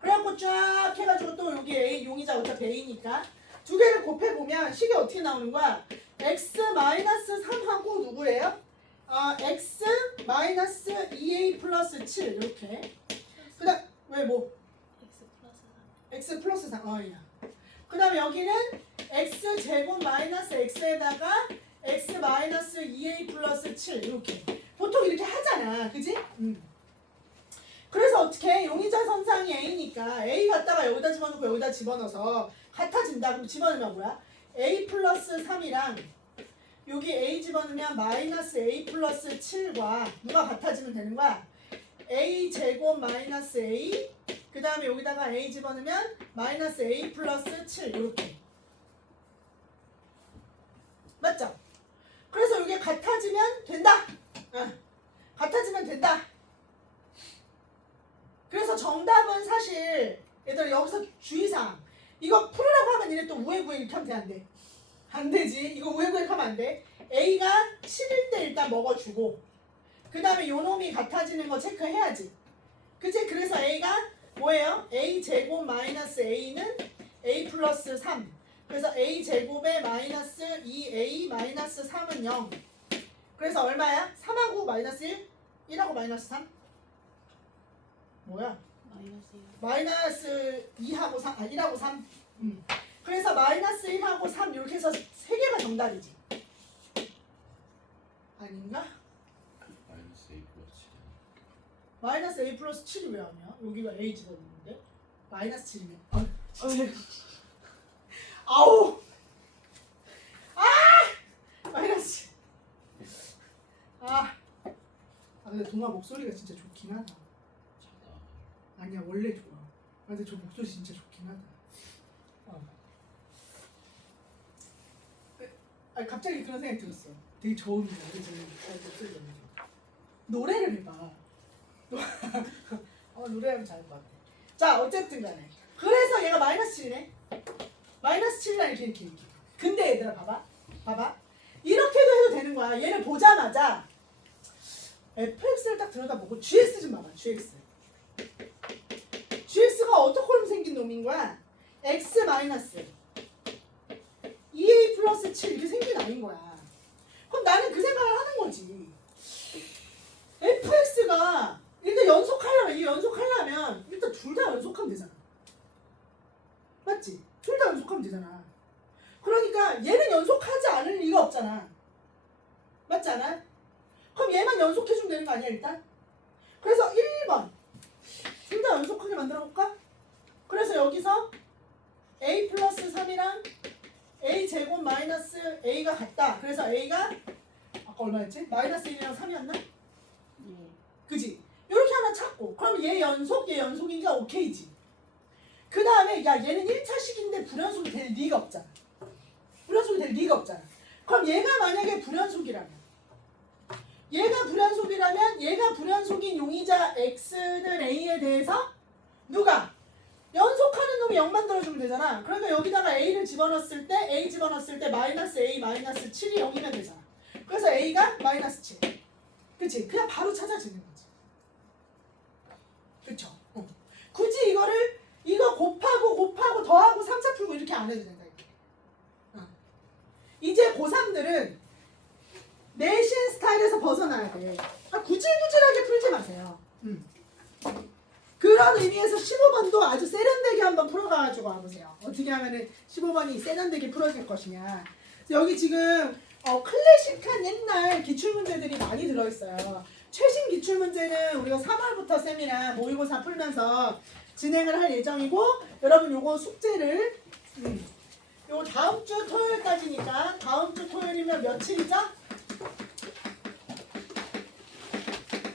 그래갖고 쫙 해가지고 또 여기 a 용의자 어차피 a니까 두 개를 곱해보면 식이 어떻게 나오는 거야? x-3하고 누구예요? x 마이너스 2a 플러스 7 이렇게. 그다음 왜 뭐? x 플러스 3. 야. 그다음 여기는 x 제곱 마이너스 x에다가 x 마이너스 2a 플러스 7 이렇게 보통 이렇게 하잖아, 그지? 그래서 어떻게 용의자 선상이 a니까 a 갖다가 여기다 집어넣고 여기다 집어넣어서 같아진다. 그럼 집어넣으면 뭐야? a 플러스 3이랑 여기 a 집어넣으면 마이너스 a 플러스 7과 누가 같아지면 되는 거야? a 제곱 마이너스 a 그 다음에 여기다가 a 집어넣으면 마이너스 a 플러스 7 이렇게 맞죠? 그래서 이게 같아지면 된다. 같아지면 된다. 그래서 정답은 사실 얘들아 여기서 주의사항 이거 풀으라고 하면 이래 또 우회 구회 이렇게 하면 돼 안 돼? 안 되지. 이거 우회 구회 하면 안 돼. A가 7일 때 일단 먹어주고 그 다음에 요 놈이 같아지는 거 체크해야지. 그치? 그래서 A가 뭐예요? A 제곱 마이너스 A는 A 플러스 3 그래서 A 제곱에 마이너스 2A 마이너스 3은 0 그래서 얼마야? 3하고 마이너스 1? 1하고 마이너스 3? 뭐야? 마이너스 2하고 3, 1하고 3. 그래서 마이너스 1하고 3 이렇게 해서 3개가 정답이지. 아닌가? 마이너스 A 플러스 7이 왜 아니야? 여기가 A 집어넣는데? 마이너스 7이면 아우! 마이너스 근데 동아 목소리가 진짜 좋긴 하다. 아니야 원래 좋아. 근데 저 목소리 진짜 좋긴 하다. 갑자기 그런 생각이 들었어. 되게 저음이야. 목소리가 너무 좋아. 노래를 해봐. 노래하면 잘할 것 같아. 자 어쨌든 간에 그래서 얘가 마이너스 7이네. 마이너스 7이라 이렇게. 근데 얘들아 봐봐. 이렇게도 해도 되는 거야. 얘를 보자마자 fx를 딱 들여다보고 gx 좀 봐봐. gx가 어떻게 생긴 놈인 거야? x 마이너스 2a 플러스 7 이렇게 생긴 아닌 거야. 그럼 나는 그 생각을 하는 거지. fx가 일단 연속하려면 일단 둘 다 연속하면 되잖아. 맞지? 둘 다 연속하면 되잖아. 그러니까 얘는 연속하지 않을 리가 없잖아. 맞지 않아? 그럼 얘만 연속해주면 되는 거 아니야 일단? 그래서 1번 둘 다 연속하게 만들어볼까? 그래서 여기서 a 플러스 3이랑 a 제곱 마이너스 a가 같다. 그래서 a가 아까 얼마였지? 마이너스 1이랑 3이었나? 그지? 이렇게 하나 찾고 그럼 얘 연속이니까 오케이지. 그 다음에 야 얘는 1차식인데 불연속이 될 리가 없잖아. 그럼 얘가 만약에 불연속이라면 얘가 불연속인 용의자 x는 a에 대해서 누가? 연속하는 놈이 0 만들어주면 되잖아. 그러니까 여기다가 a를 집어넣었을 때 마이너스 a 마이너스 7이 0이면 되잖아. 그래서 a가 마이너스 7. 그치? 그냥 바로 찾아지는 거지. 그쵸? 굳이 이거 곱하고 더하고 3차 풀고 이렇게 안 해도 된다. 이렇게. 이제 고3들은 내신 스타일에서 벗어나야 돼. 구질구질하게 풀지 마세요. 그런 의미에서 15번도 아주 세련되게 한번 풀어가지고 와보세요. 어떻게 하면은 15번이 세련되게 풀어질 것이냐. 여기 지금 클래식한 옛날 기출문제들이 많이 들어있어요. 최신 기출문제는 우리가 3월부터 쌤이랑 모의고사 풀면서 진행을 할 예정이고 여러분 요거 숙제를 요거 다음 주 토요일까지니까 다음 주 토요일이면 며칠이죠?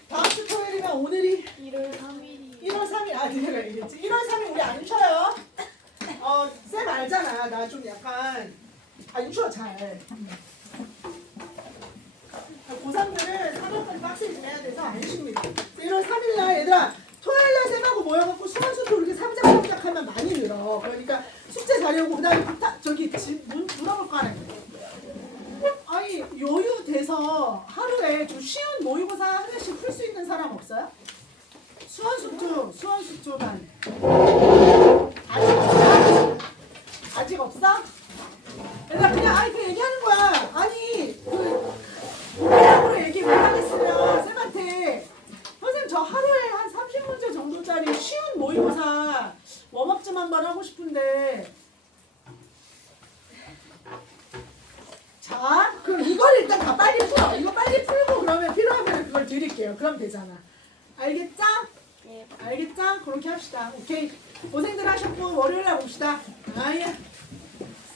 다음 주 토요일이면 오늘이 1월 3일 내가 얘기했지. 1월 3일 우리 안 쉬어요. 쌤 알잖아. 나 좀 약간 안 쉬어 잘. 고3들은 3월까지 빡세게 좀 해야 돼서 안 쉽니다. 1월 3일날 얘들아 토요일날 쌤하고 모여갖고 수강수도 이렇게 삼작삼작 하면 많이 늘어. 그러니까 숙제 자료고 그 다음에 저기 문 물어볼 거 하나 있네. 아니 여유 돼서 하루에 좀 쉬운 모의고사 하나씩 풀 수 있는 사람 없어요? 수원수투단 아직 없어? 얘들아 그냥 얘기하는 거야. 아니 그으로 얘기 못하겠으면 쌤한테 선생님 저 하루에 한 30문제 정도짜리 쉬운 모의고사 웜업 좀 한번 하고 싶은데 자 그럼 이걸 빨리 풀어. 이거 빨리 풀고 그러면 필요하면 그걸 드릴게요. 그럼 되잖아. 알겠죠? 네. 알겠죠? 그렇게 합시다. 오케이. 고생들 하셨고 월요일날 봅시다. 아예.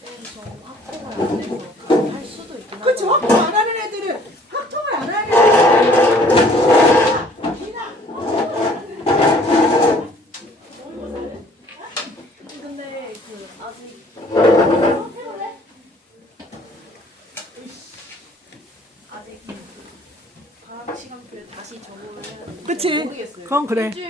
쌤저 확보가 안 돼서 할 수도 있긴 그치? 하거든요. 확통 안 하는 애들은 확통을 안 하는 애들은 미나. 근데 그 아직 아직 그 방학 시간표를 다시 적응을 해야 되는지 그치? 모르겠어요. 그건 그래. 일주일